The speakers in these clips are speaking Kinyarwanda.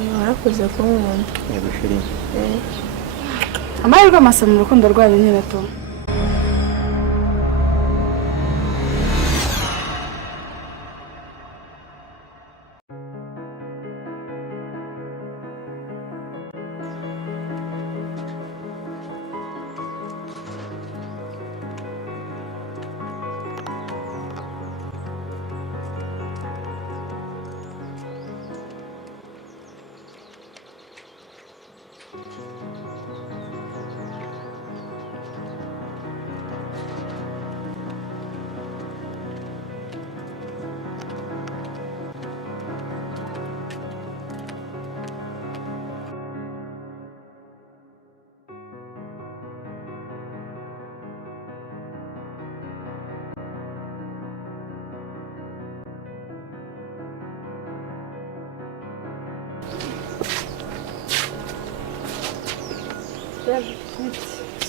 Murakoze kunkunda. Yego shiri. Amahirwe amasa mu rukundo rwanyu nyine to.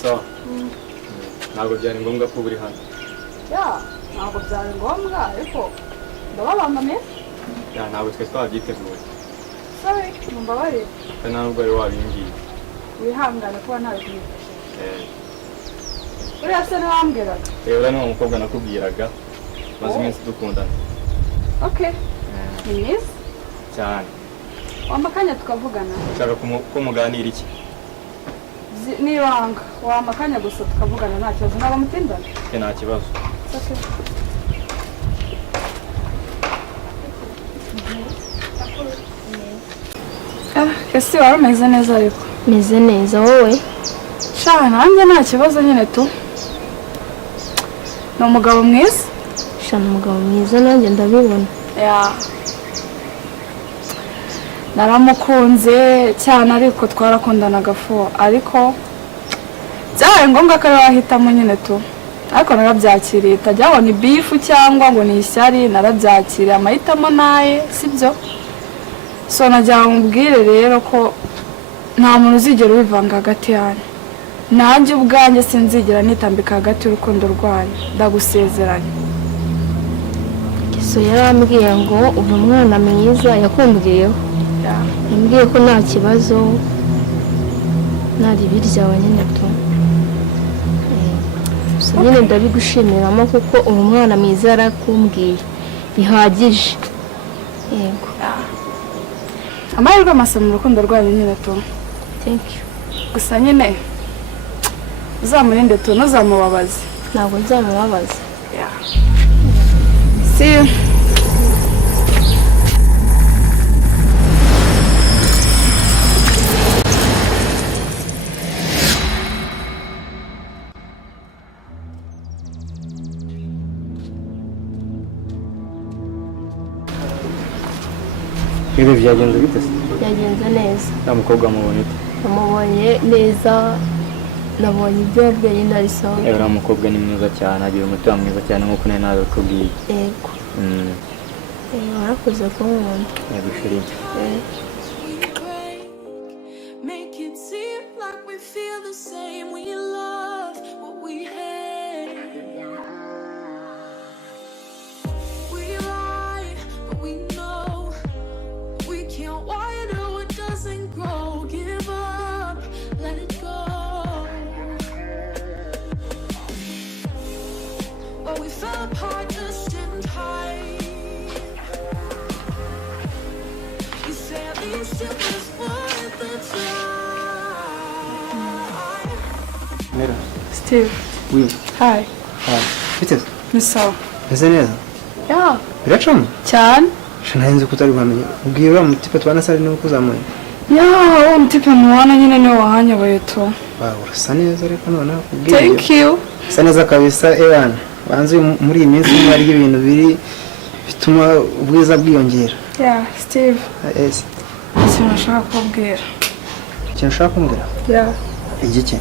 So. Ntabwo byari ngombwa ko uri hano. Ntabwo byari ngombwa ariko ndababangamiye. Ntabwo twe twabyiteguye. Sorry, mumbabarire. Ntabwo ari wabimbwiye. Wihangane kuba ntabikwiye. Uriya se niwambwiraga? Uriya ni wa mukobwa nakubwiraga maze iminsi dukundana. Okay. Ni mwiza? Cyane. Wampa akanya tukavugana? Ushaka ko muganira iki? Nibanga wampa akanya gusa tukavugana nta kibazo naba mutindana? Nta kibazo. Okay. Ese wari umeze neza ariko? Meze neza wowe? Sha nanjye nta kibazo nyine tu. Ni umugabo mwiza? Sha ni umugabo mwiza nanjye ndabibona. Naramukunze cyane ariko twarakundanaga fo ariko byabaye ngombwa ko wahitamo nyine tu. Ariko narabyakiriye tajya ngo ni bifu cyangwa ngo ni ishyari narabyakiriye amahitamo naye sibyo. So najya mubwire rero ko nta muntu uzigera ubivanga hagati yanyu. Nanjye ubwanjye sinzigera nitambika hagati y'urukundo rwanyu ndagusezeranya. So yarambwiye ngo uri umwana mwiza yakumbwiyeho. Yambwiye ko nta kibazo nari biryawe nyine tu. So nyine ndabigushimiramo kuko uri umwana mwiza yarakumbwiye bihagije. Yego. Amahirwe amasa mu rukundo rwanyu nyine tu. Thank you. Gusa nyine uzamurinde tu ntuzamubabaze. Ntabwo nzamubabaza. See you. Ibi byagenze bite se? Byagenze neza. Nta mukobwa mubonye ute? Namubonye neza nabonye ibyo yabwiye nari sawa. Uriya mukobwa ni mwiza cyane agira umutima mwiza cyane nk'uko nari nabikubwiye. Yego. Murakoze kunkunda. Yego shiri. Mera. Steve. Oui. Hi. Bite? Ni sawa. Meze neza? Biracamo? Cyane. Shanahenze kutari kwamenya. Ubwira mutipe twanasari no kuzamuye. Uwo mutipe mubana nyine niwe wahanyoboye tu. Urasa neza ariko none ubwira. Thank you. Usa neza kabisa Ewan. Banze muri iyi minsi mwari ibintu biri bituma ubwiza bwiyongera. Steve. Yes. Ikintu nashaka kubwira. Ikintu nashaka kumbwira? Igiki?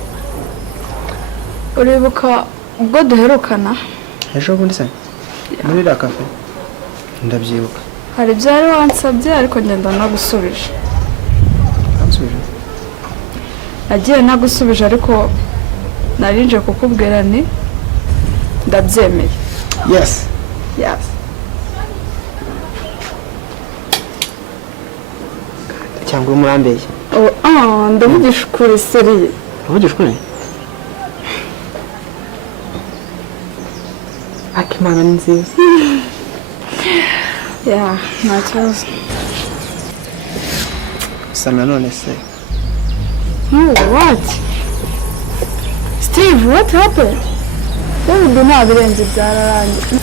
Uribuka ubwo duherukana? Ejo bundi se? Muri la cafe. Ndabyibuka. Hari byari wansabye ariko ngenda nagusubije. Ansubije? Nagiye nagusubije ariko narinje kukubwira ni ndabyemeye. Yes. cyangwa murambeye ndavugisha ukuri seriye. uvugisha ukuri akimana ni nziza ya nta kibazo. gusa nanone se What? Steve, what happened? David nta birenze byararangiye.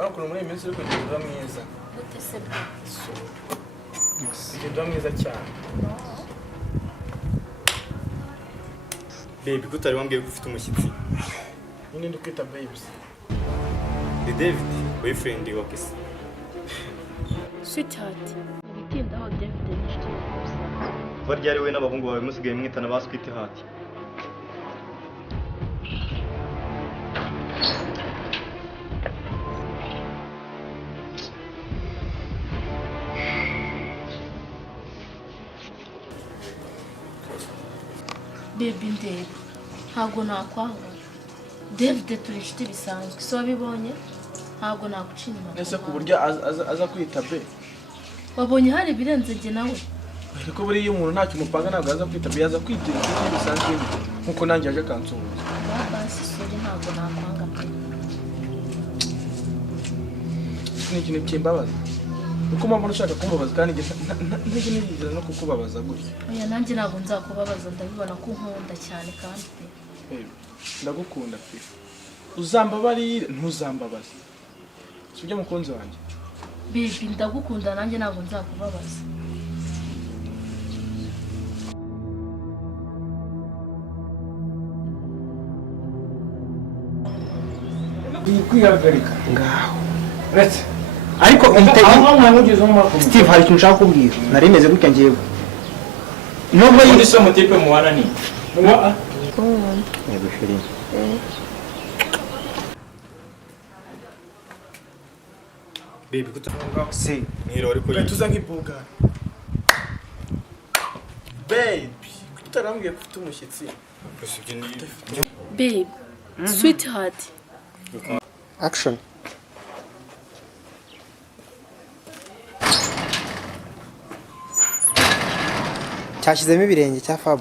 Ariko muri iyi minsi uri kugenda mwiza. Kugenda mwiza cyane. Baby gutari wambwiye ko ufite umushyitsi. Nyine ndi kwita babes. Ni David, boyfriend wa Kisi. Sweetheart, ibitindaho David nishiti gusa. Kuva ryari we n'abahungu bawe musigaye mwitana ba sweetheart. Baby ndebe ntabwo nakwanga David turi inshuti bisanzwe so wabibonye ntabwo naguca inyuma. Nese ku buryo aza kwita be. Wabonye hari birenze njye nawe. Ariko buri iyo umuntu ntacyo umupanga ntabwo aza kwita be yaza kwitira inshuti bisanzwe nkuko nanjye aje kansuhuza. Basi sori ntabwo nakwanga pe. Ni ikintu kimbabaza. Uko mpamvu ushaka kumbabaza kandi ntege nigeze no kukubabaza gutya. Oya nanjye ntabwo nzakubabaza ndabibona ko unkunda cyane kandi pe. Ndagukunda pe. Uzambabarire ntuzambabaze. Sibyo mukunzi wanjye. Baby ndagukunda nanjye ntabwo nzakubabaza. Kwihagarika ngaho uretse ariko Steve hari ikintu ushaka kubwira nari meze gutya ngiye nubwo muri somo tipe muwana ni yego shiri Baby gutari si mwiro ariko tuza nk'ibuga baby kutarambwiye ko ufite umushyitsi Babe, sweetheart. action cyashyizemo ibirenge cya Fab